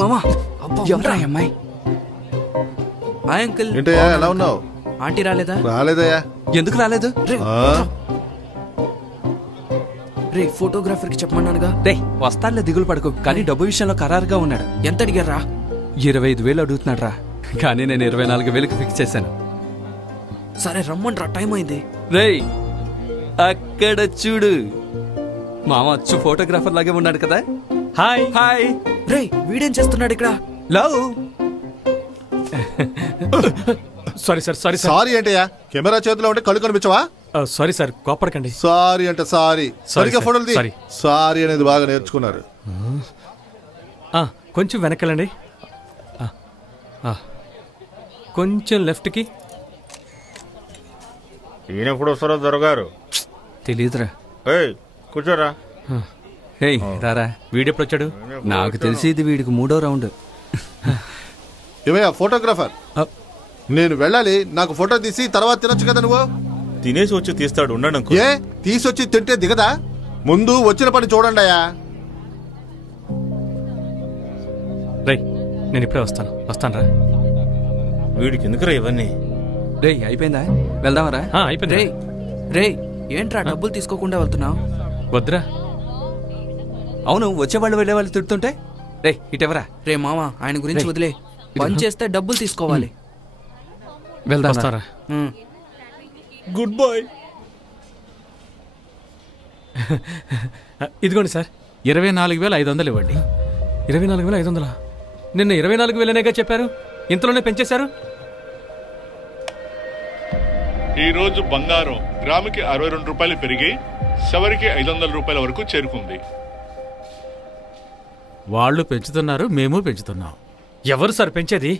మామా ఎవరా అమ్మాయి? Hi uncle. ఏంటయ్యా ఎలా ఉన్నావు? ఆంటీ రాలేదా? రాలేదయ్యా. ఎందుకు రాలేదు? రే ఫోటోగ్రాఫర్ కి చెప్పమన్నానుగా. రే వస్తాడులే, దిగులు పడకు. కానీ డబ్బు విషయంలో ఖరారుగా ఉన్నాడు. ఎంత అడిగారా? 25,000 అడుగుతున్నాడు రా. కానీ నేను 24,000కి ఫిక్స్ చేశాను. సరే రమ్మంట్రా, టైం అయింది. రే అక్కడ చూడు, మామ అచ్చు ఫోటోగ్రాఫర్ లాగే ఉన్నాడు కదా. Hi hi. రే వీడేం చేస్తున్నాడు ఇక్కడ? Love. Sorry sir. Sorry sorry ఏంటయ్యా? కెమెరా చేతిలో ఉంటే కళ్ళు కనిపించవా? సారీ సార్, కోపడకండి. సారీ అంటే సారీ. సరిగ్గా ఫోటోలు సారీ. సారీ అనేది బాగా నేర్చుకున్నారు. కొంచెం వెనకాలండి, కొంచెం లెఫ్ట్కి. ఈయన ఎప్పుడు వస్తారో దొరగారు తెలీదురా. కూర్చోరా. రారా. వీడెప్పుడు వచ్చాడు? నాకు తెలిసి ఇది వీడికి 3వ రౌండ్. ఏమయ్యా ఫోటోగ్రాఫర్, నేను వెళ్ళాలి. నాకు ఫోటో తీసి తర్వాత తినొచ్చు కదా నువ్వు. తినేసి వచ్చి తీస్తాడు, ఉండండి. ఏ తీసొచ్చి తింటే దిగదా? ముందు వచ్చిన పని చూడండి అయ్యా. రై నేను ఇప్పుడే వస్తాను రా. వీడికి ఎందుకురా ఇవన్నీ? రే అయిపోయిందా? వెళ్దామరా? అయిపోయింది. రే ఏంట్రా డబ్బులు తీసుకోకుండా వెళ్తున్నావు? వద్దురా. అవును, వచ్చేవాళ్ళు వెళ్ళేవాళ్ళు తిడుతుంటే. రే ఇటెవరా? రే మామ ఆయన గురించి వదిలే. పని చేస్తే డబ్బులు తీసుకోవాలి. వెళ్దాం. వస్తారా? Good bye. ఇదిగోండి సార్, 24,500 ఇవ్వండి. 24,500? నిన్న 24,000గా చెప్పారు, ఇంతలోనే పెంచేశారు. ఈ రోజు బంగారం గ్రాముకి 62 రూపాయలు పెరిగి చివరికి 500 రూపాయల వరకు చేరుకుంది. వాళ్ళు పెంచుతున్నారు, మేము పెంచుతున్నాం. ఎవరు సార్ పెంచేది?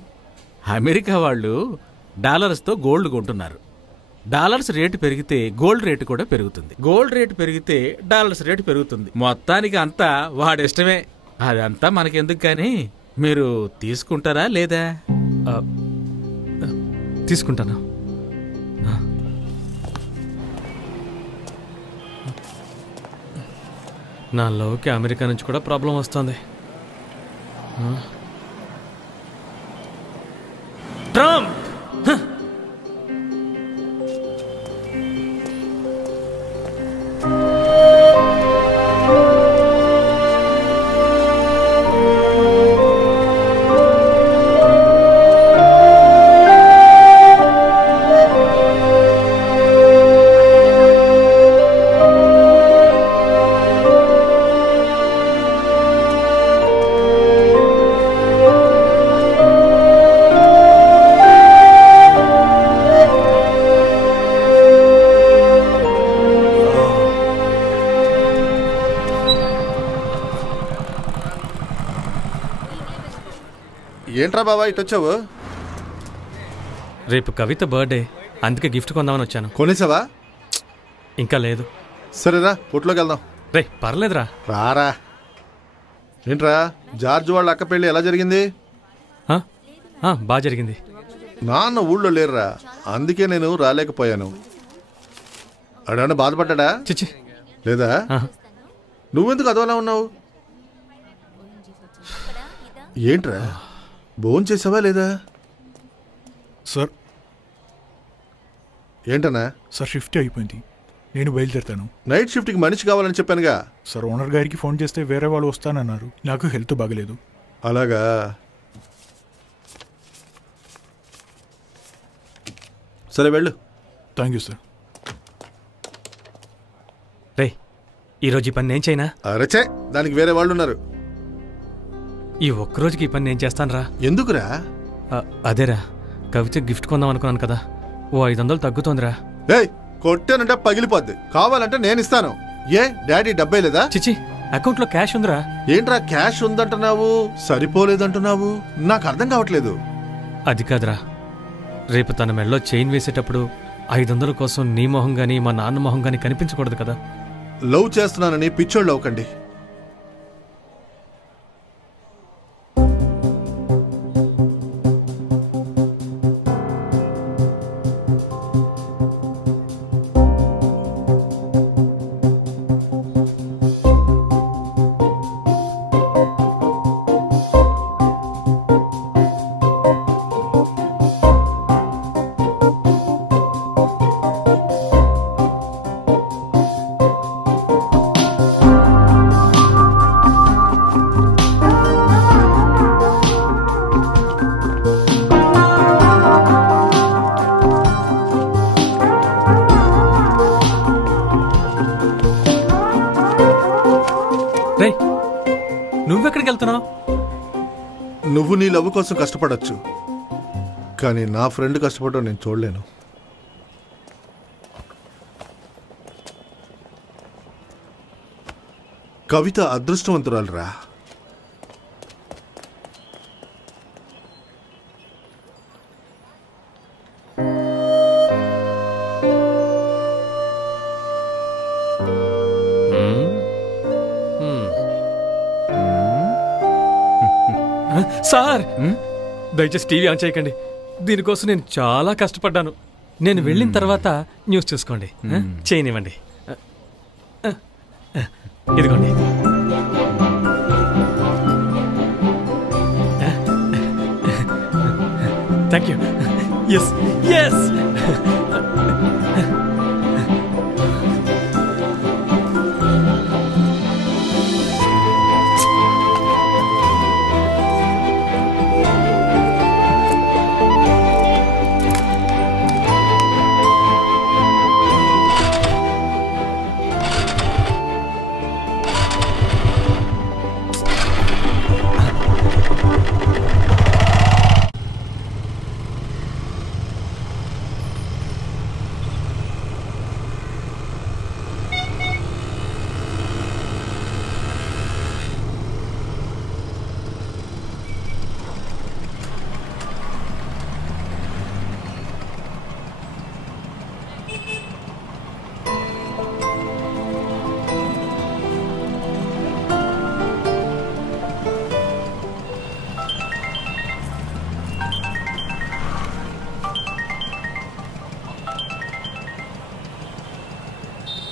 అమెరికా వాళ్ళు డాలర్స్తో గోల్డ్ కొంటున్నారు. డాలర్స్ రేటు పెరిగితే గోల్డ్ రేటు కూడా పెరుగుతుంది. గోల్డ్ రేటు పెరిగితే డాలర్స్ రేటు పెరుగుతుంది. మొత్తానికి అంతా వాడిష్టమే. అదంతా మనకెందుకు కానీ మీరు తీసుకుంటారా లేదా? తీసుకుంటాను. నా లవ్కి అమెరికా నుంచి కూడా ప్రాబ్లం వస్తుంది. ట్రంప్ ఏంట్రా బాబా ఇటు వచ్చావు? రేపు కవిత బర్త్డే, అందుకే గిఫ్ట్ కొందామని వచ్చాను. కొనేసావా? ఇంకా లేదు. సరేరా పొట్లోకి వెళ్దాం. రే పర్లేదురా. రారా. ఏంట్రా జార్జ్ వాళ్ళ అక్క పెళ్ళి ఎలా జరిగింది? బాగా జరిగింది. నాన్న ఊళ్ళో లేరురా, అందుకే నేను రాలేకపోయాను. అడన్నా బాధపడ్డా? చిచ్చి లేదా? నువ్వెందుకు అదోలా ఉన్నావు? ఏంట్రా భోజనం చేసావా లేదా? సార్. ఏంటన్నా? సార్ షిఫ్ట్ అయిపోయింది, నేను బయలుదేరుతాను. నైట్ షిఫ్ట్కి మనిషి కావాలని చెప్పానుగా. సార్ ఓనర్ గారికి ఫోన్ చేస్తే వేరే వాళ్ళు వస్తానన్నారు. నాకు హెల్త్ బాగలేదు. అలాగా? సరే వెళ్ళు. Thank you sir. రే ఈరోజు ఈ పని నేను చేయనా? అరచే, దానికి వేరే వాళ్ళు ఉన్నారు. ఈ ఒక్కరోజుకి ఈ పని నేను చేస్తాను రా. ఎందుకురా? అదేరా, కవిత గిఫ్ట్ కొందాం అనుకున్నాను కదా, ఓ 500 తగ్గుతోందిరా. ఏయ్ కొట్టానంటే పగిలిపోద్ది. కావాలంటే నేను ఇస్తాను. ఏ డాడీ డబ్బే లేదా? చిచి అకౌంట్లో క్యాష్ ఉందిరా. ఏంట్రా క్యాష్ ఉందంటున్నావు, సరిపోలేదంటున్నావు? నాకు అర్థం కావట్లేదు. అది కాదురా, రేపు తన మెడలో చైన్ వేసేటప్పుడు 500 కోసం నీ మొహం గానీ మా నాన్న మొహం గానీ కనిపించకూడదు కదా. లవ్ చేస్తున్నానని పిచ్చోళ్ళు అవ్వకండి. నువ్వు నీ లవ్ కోసం కష్టపడచ్చు, కానీ నా ఫ్రెండ్ కష్టపడడం నేను చూడలేను. కవిత అదృష్టవంతురాలురా. సార్ దయచేసి టీవీ ఆన్ చేయకండి. దీనికోసం నేను చాలా కష్టపడ్డాను. నేను వెళ్ళిన తర్వాత న్యూస్ చూసుకోండి. చేయనివ్వండి. ఇదిగోండి. Thank you. Yes yes.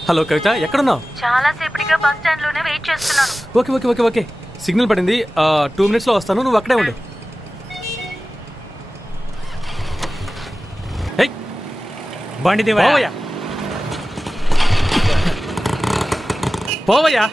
Hello Kavitha, ఎక్కడున్నావు? చాలా సేపటిగా బస్ స్టాండ్ లోనే వెయిట్ చేస్తున్నాను. Okay okay okay okay signal పడింది. 2 minutes లో వస్తాను. నువ్వు అక్కడే ఉండు. బండి పోవయ్యా.